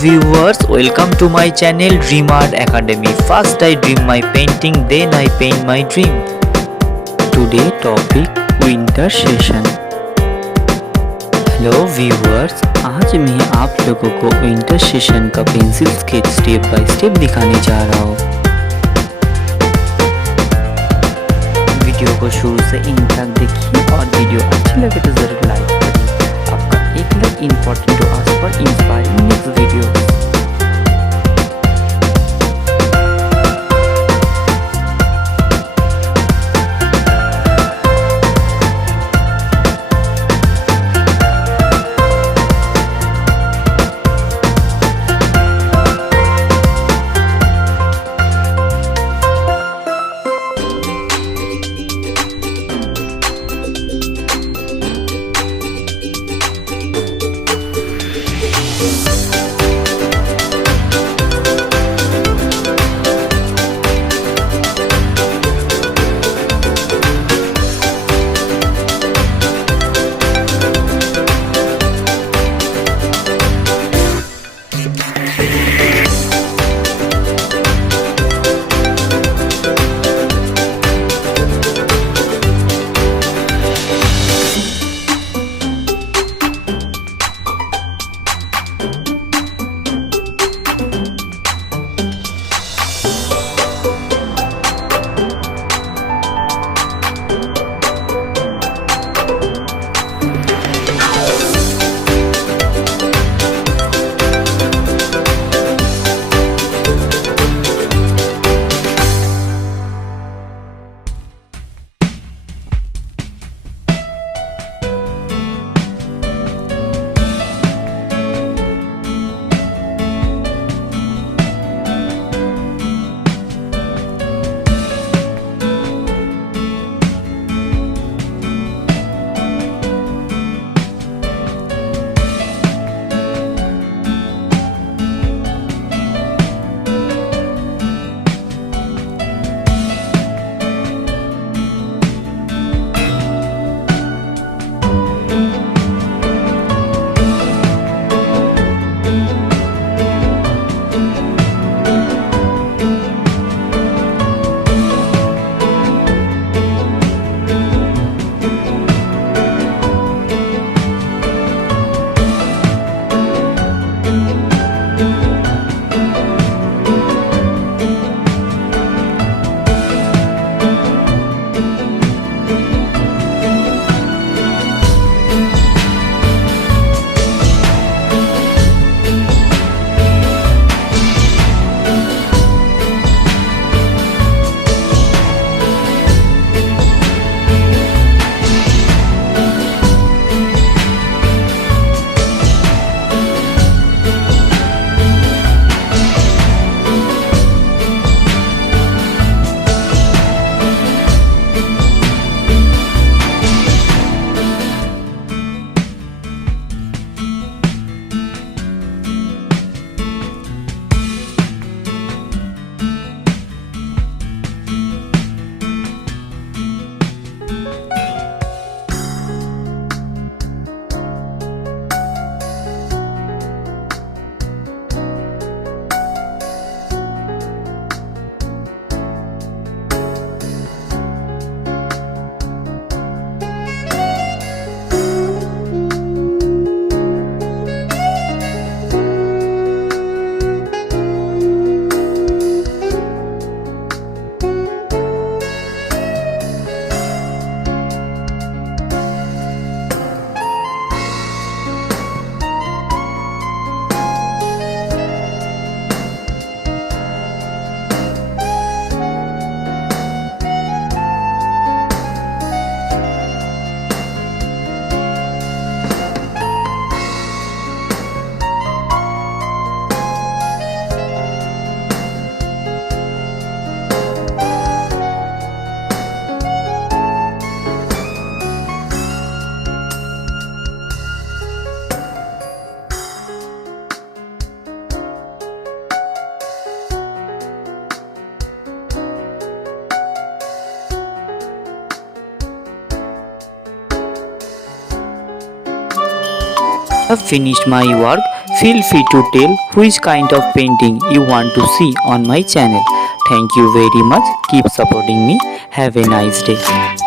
Viewers, welcome to my channel Dream Art Academy. First I dream my painting, then I paint my dream. Today topic winter session. Hello viewers, आज मैं आप लोगों को winter session का pencil sketch step by step दिखाने जा रहा हूँ। वीडियो को शुरू से एंड तक देखिए और वीडियो अच्छी लगे तो जरूर लाइक करिए। आपका एक like important to us for inspiring next video. I've finished my work, Feel free to tell which kind of painting you want to see on my channel. Thank you very much. Keep supporting me. Have a nice day.